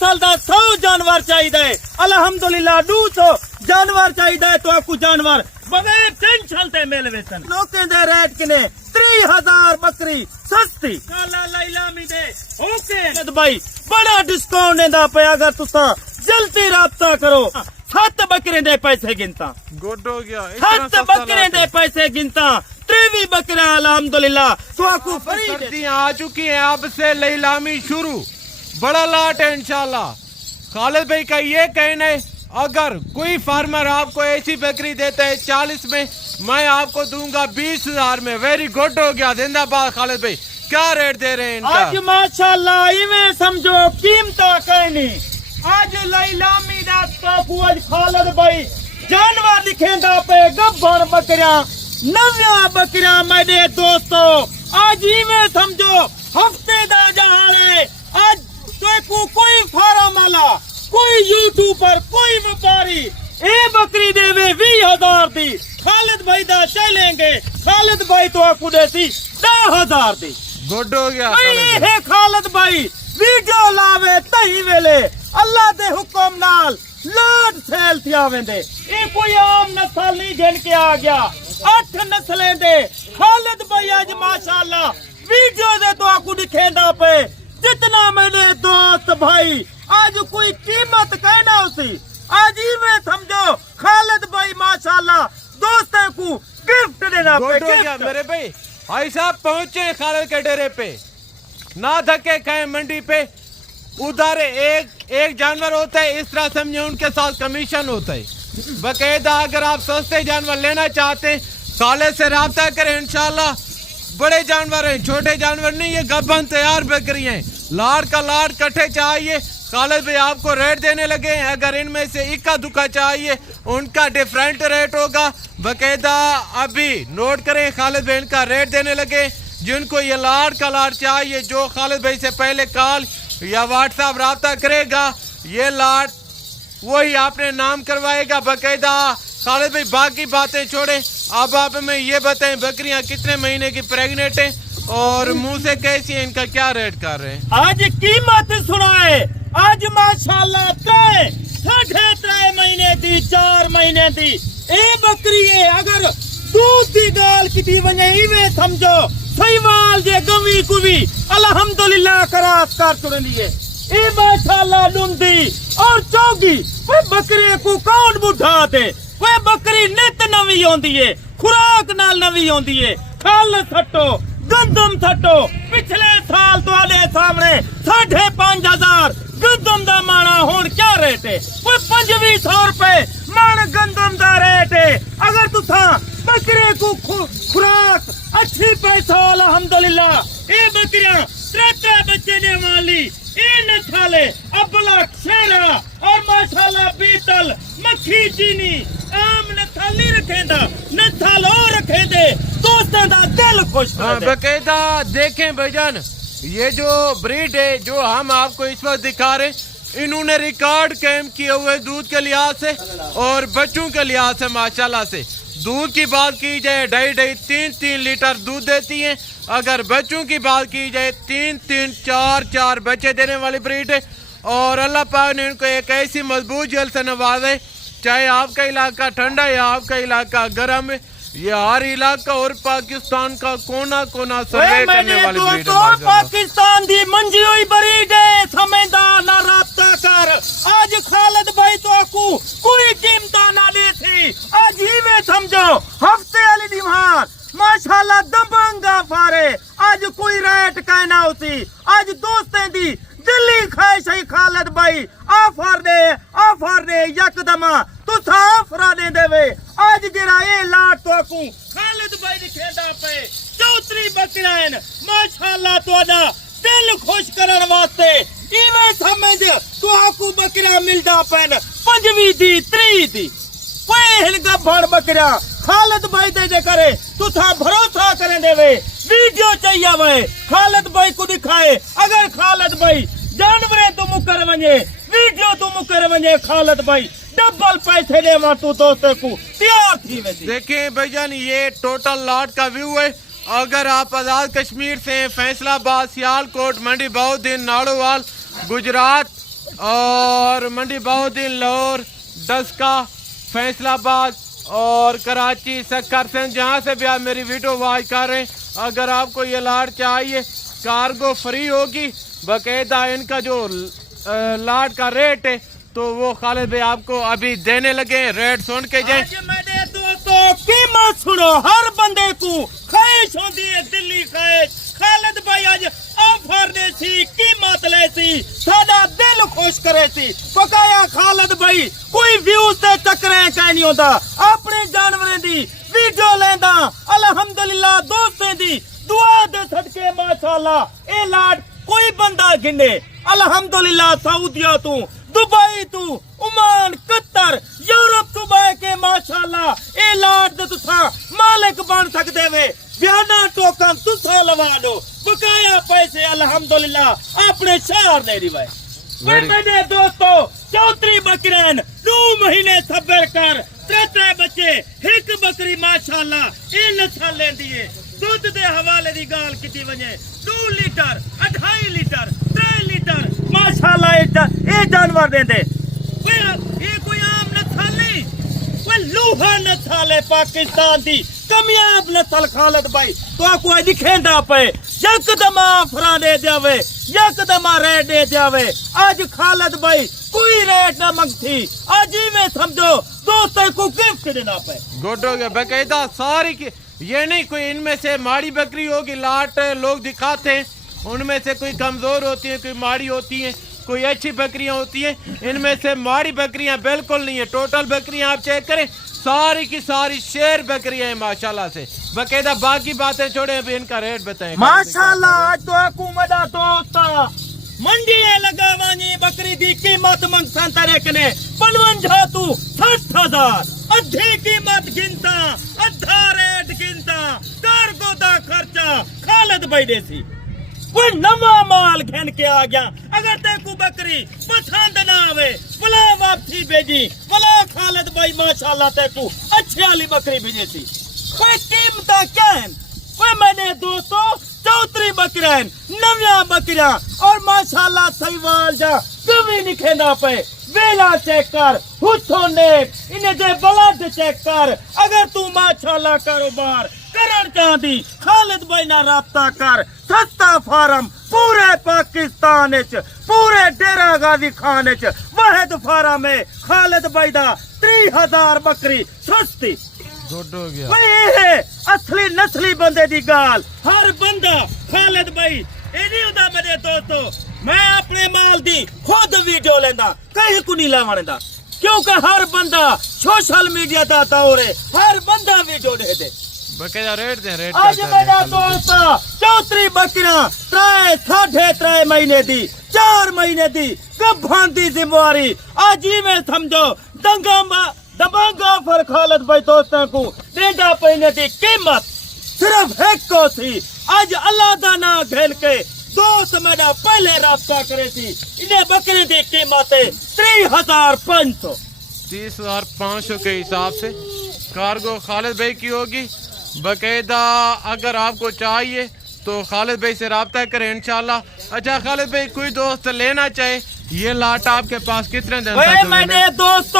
नस्ल दा 100 जानवर चाहिए अलहमदुलिल्लाह 200 जानवर चाहिए तो आपको जानवर बगैर टेंशन ते मिल वेतन लोकें दे रेट किने 3000 बकरी सस्ती काला लैलामी दे ओके भाई बड़ा डिस्काउंट देंदा पे अगर तुसा जल्दी राब्ता करो 7 बकरे दे पैसे गिनता गुड हो गया 7 बकरे दे पैसे गिनता 3 बकरा अल्हम्दुलिल्लाह तो आपको सर्दियां आ चुकी हैं अब से लैलामी शुरू बड़ा लाट है इंशाल्लाह। खालिद भाई का ये कहना है अगर कोई फार्मर आपको ऐसी बकरी देता है 40 में मैं आपको दूंगा 20,000 में। वेरी गुड हो गया जिंदाबाद खालिद भाई। क्या रेट दे रहे हैं इनका? आज माशाल्लाह इवें समझो कीमता कहनी आज लैलामी दा तो आज खालिद भाई जानवर लिखेंदा पे गब्बर बकरियां नव्या बकरियां मेरे दोस्तों आज इवें समझो हफ्ते दा जहां आज तो कोई फार्म वाला कोई यूट्यूबर कोई व्यापारी ए बकरी देवे 20,000 दी खालिद भाई दा चलेंगे खालिद भाई तो आपको देती 10,000 दी। गुड हो गया है खालिद भाई वीडियो लावे तही वेले अल्लाह दे हुक्म नाल लाड सेल थिया वेंदे ए कोई आम नस्ल नहीं जिन के आ गया 8 नस्लें दे खालिद भाई आज माशाल्लाह वीडियो दे तो आपको दिखेंदा पे जितना मैंने दोस्त भाई आज कोई कीमत कहना उसी आज ही में समझो खालिद भाई माशाल्लाह दोस्तों को गिफ्ट देना पे गिफ्ट। मेरे भाई भाई साहब पहुंचे खालिद के डेरे पे ना धक्के खाए मंडी पे उधर एक जानवर होता है इस तरह समझे उनके साथ कमीशन होता है बकायदा। अगर आप सस्ते जानवर लेना चाहते हैं खालिद से राब्ता करें इंशाल्लाह। बड़े जानवर हैं छोटे जानवर नहीं ये गब्बन तैयार बकरी हैं लाड़ का लाड़ कट्ठे चाहिए खालिद भाई आपको रेट देने लगे हैं। अगर इनमें से इक्का दुक्का चाहिए उनका डिफरेंट रेट होगा बकायदा। अभी नोट करें खालिद भाई इनका रेट देने लगे जिनको ये लाड़ का लाड़ चाहिए जो खालिद भाई से पहले कॉल या व्हाट्सएप राब्ता करेगा ये लाड़ वही आपने नाम करवाएगा बकायदा। खालिद भाई बाकी बातें छोड़े अब आप हमें ये बताएं बकरियां कितने महीने की प्रेग्नेंट हैं और मुंह से कैसी है इनका क्या रेट कर रहे हैं? आज कीमत सुनाए आज माशाल्लाह 3.5 महीने दी 4 महीने दी ए बकरी है। अगर दूध दी गाल की वने इवे समझो सहीवाल जे गवी कुवी अल्हम्दुलिल्लाह करास कर चुन लिए ए माशाल्लाह डुंदी और चौगी वे बकरे को कौन बुढ़ा दे वे बकरी नित नवी होंदी है खुराक नाल नवी होंदी है खल सटो गंदम सटो पिछले साल तो आले सामने 5,500 गंदम दा माना हुन क्या रेट है वो 2500 रुपए मन गंदम दा रेट है। अगर तुसा बकरे को खुराक अच्छी पैसा अल्हम्दुलिल्लाह ए बकरियां 3 बच्चे ने वाली ए नस्ल अबला शेरा और माशाल्लाह बीतल मक्खी चीनी आम नस्ल नहीं रखेंदा नस्ल और रखेंदे दोस्तों दा दिल खुश कर दे। बकायदा देखें भाईजान ये जो ब्रीड है जो हम आपको इस वक्त दिखा रहे इन्होंने रिकॉर्ड कायम किए हुए दूध के लिहाज से और बच्चों के लिहाज से माशाल्लाह से। दूध की बात की जाए 2.5-3 लीटर दूध देती हैं। अगर बच्चों की बात की जाए 3 4 बच्चे देने वाली ब्रीड है और अल्लाह पाक ने इनको एक ऐसी मजबूत जल से नवाजा है चाहे आपका इलाका ठंडा या आपका इलाका गर्म है ये हर इलाका और पाकिस्तान का कोना कोना सर्वे करने वाली ब्रीड है। पाकिस्तान दी मंजी हुई ब्रीड है समझदार ना राब्ता कर आज खालिद भाई तो आपको कोई कीमता ना दे थी आज ही में समझो हफ्ते वाली दीवार माशाल्लाह दबंगा फारे आज कोई रेट कहना होती आज दोस्तें दी दिल्ली ख्वाहिश है खालिद भाई ऑफर दे यकदम तू ऑफर दे देवे आज गिरा ए लाट तो को खालिद भाई दी खेदा पे चौथरी बकरियां माशाल्लाह तोड़ा दिल खुश करन वास्ते इवे समझ तो आपको बकरियां मिलदा पेन 5वीं दी 3 दी कोई हिलगा भड़ बकरियां खालिद भाई दे करे तू था भरोसा करें देवे वीडियो चाहिए वे खालिद भाई को दिखाए। अगर खालिद भाई जानवरें तो मुकर वने वीडियो तो मुकर वने खालिद भाई डबल पैसे देवा तू दोस्तों को तैयार थी वैसे। देखिए भाईजान ये टोटल लॉट का व्यू है। अगर आप आजाद कश्मीर से फैसलाबाद सियालकोट मंडी बहुद्दीन नाड़ोवाल गुजरात और मंडी बहुद्दीन, लाहौर, डस्का, फैसलाबाद और कराची, सक्कर सिंध, जहाँ से भी आप मेरी वीडियो वॉच कर रहे हैं, अगर आपको ये लाट चाहिए कार्गो फ्री होगी। बाकायदा इनका जो लाट का रेट है तो वो खालिद भाई आपको अभी देने लगे। रेट सुन के जाए। आज मेरे दोस्तों कीमत सुनो, हर बंदे को ख्वाहिश होती है, दिल्ली ख्वाहिश। खालिद भाई आज ऑफर दे सी, कीमत ले सी, सादा दिल खुश करे सी। पकाया खालिद भाई कोई व्यूज ते चक्करे कह नहीं होता, अपने जानवरें दी वीडियो लेंदा अल्हम्दुलिल्लाह, दोस्तें दी दुआ दे सदके माशाल्लाह ए लाट कोई बंदा गिने अल्हम्दुलिल्लाह। सऊदिया तू, दुबई तू, ओमान, कतर, यूरोप तू बह के माशाल्लाह ए लाट दे तुसा मालिक बन सकदे वे। बयाना टोकन तुसा लवा लो, बकाया पैसे अल्हम्दुलिल्लाह अपने शहर दे दी भाई। मेरे दोस्तों चौधरी बकरन 2 महीने सबर कर, 3 बच्चे, एक बकरी माशाल्लाह ए नस्ल लेंदी है। दूध दे हवाले दी गाल किती वजे 2 लीटर, 2.5 लीटर, 3 लीटर माशाल्लाह ए जानवर देंदे। ये कोई आम नस्ल नहीं, वो लोहा नस्ल है पाकिस्तान दी कामयाब नस्ल। खालिद भाई तो आपको दिखेंदा पे यकदम आफरा दे जावे, यकदम रेट दे जावे। आज खालिद भाई कोई रेट ना मंगती, आज ही में समझो दोस्तों को गिफ्ट देना पे। गुड हो गया। बाकायदा सारी की ये नहीं कोई इनमें से माड़ी बकरी होगी, लाट लोग दिखाते हैं उनमें से कोई कमजोर होती है, कोई माड़ी होती है, कोई अच्छी बकरियां होती हैं। इनमें से माड़ी बकरियां बिल्कुल नहीं है। टोटल बकरियां आप चेक करें, सारी की सारी शेर बकरियां हैं माशाल्लाह से। बाकायदा बाकी बातें छोड़े, अभी इनका रेट बताएं माशाल्लाह। आज तो हुकूमत दोस्त मंडी लगावानी बकरी दी कीमत मंगसन तरे कने 55 तू 60,000, अद्धी कीमत गिनता, अद्धा रेट गिनता, कार्गो दा खर्चा खालिद भाई देसी। कोई नवा माल घेन के आ गया, अगर तेको बकरी पसंद ना आवे भला वापसी भेजी, भला खालिद भाई माशाल्लाह तेको अच्छी वाली बकरी भेजेसी। कोई कीमत क्या है? कोई मैंने दोस्तों चौधरी बकरन, नव्या बकरियां और माशाल्लाह सहीवाल जा कभी नहीं खेना पे। वेला चेक कर, हुसोने इन्हें दे ब्लड चेक कर। अगर तू माशाल्लाह कारोबार करन चाहती खालिद भाई ना राब्ता कर। सस्ता फार्म पूरे पाकिस्तान च, पूरे डेरा गाजी खान च वाहिद फार्म है खालिद भाई दा। 30,000 बकरी सस्ती। गुड हो गया। ये असली नस्ली बंदे दी गाल। हर बंदा खालिद भाई इन्हीं होता मेरे दोस्तों। मैं अपने माल दी खुद वीडियो लेंदा, कहीं को नहीं लेवानेदा, क्योंकि हर बंदा सोशल मीडिया दा दौर है, हर बंदा वीडियो दे दे। बाकायदा रेट दे। रेट आज मेरा दोस्त चौधरी बकरियां 3.5 महीने दी, 4 महीने दी गभान दी जिम्मेवारी। आज ही में समझो दबंगा फर खालिद भाई दोस्तों को देंदा पहने दी कीमत सिर्फ एक को थी। आज अल्लाह दा ना घेल के दोस्त मेरा पहले रास्ता करे थी। इन्हें बकरी दी कीमत 30,500, 30,500 के हिसाब से कार्गो खालिद भाई की होगी। बाकायदा अगर आपको चाहिए तो खालिद भाई से रब्ता करें इंशाल्लाह। अच्छा खालिद भाई कोई दोस्त लेना चाहे ये लाट आपके पास कितने दिन तक? मैंने दोस्त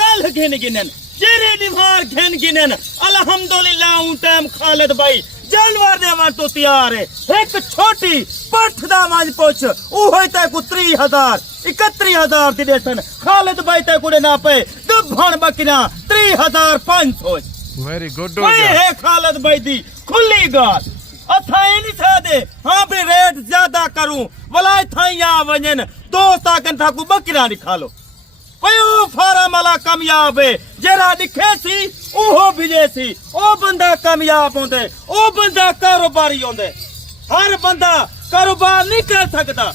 कल गिनन जेरे निभार गिनन अल्हम्दुलिल्लाह उन टाइम खालिद भाई जानवर देवन तो तैयार है। एक छोटी पठ दा मंज पुछ ओ होय ते को 30,000 31,000 दी देसन। खालिद भाई ते को ना पे गभण बकरियां 30,500। Very good. है खालिद भाई दी खुली गाल। अथा नहीं सादे हाँ भी रेट ज्यादा करूं भला इथा या वजन दोस्त आकन था को बकरियां दिखा लो। ओ फार्म वाला कामयाब है, जेरा दिखे सी ओहो भिजे सी, ओ बंदा कामयाब होंदे, ओ बंदा कारोबारी होंदे। हर बंदा कारोबार नहीं कर सकता,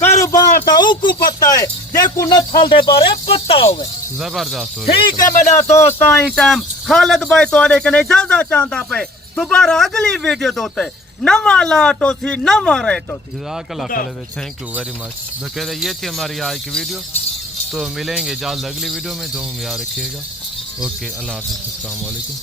कारोबार ता ओको पता है जेको नस्ल दे बारे पता होवे। जबरदस्त। ठीक है मेरा दोस्त, आई टाइम खालिद भाई तोड़े कने ज्यादा चाहता पे। दोबारा अगली वीडियो दोते नवा लाट होसी, नवा रेट होसी। जज़ाकल्लाह खालिद भाई, थैंक यू वेरी मच। बाकायदा ये थी हमारी आज की वीडियो, तो मिलेंगे जल्द अगली वीडियो में। दुआ में याद रखिएगा। ओके, अल्लाह हाफ़िज़, अस्सलाम वालेकुम।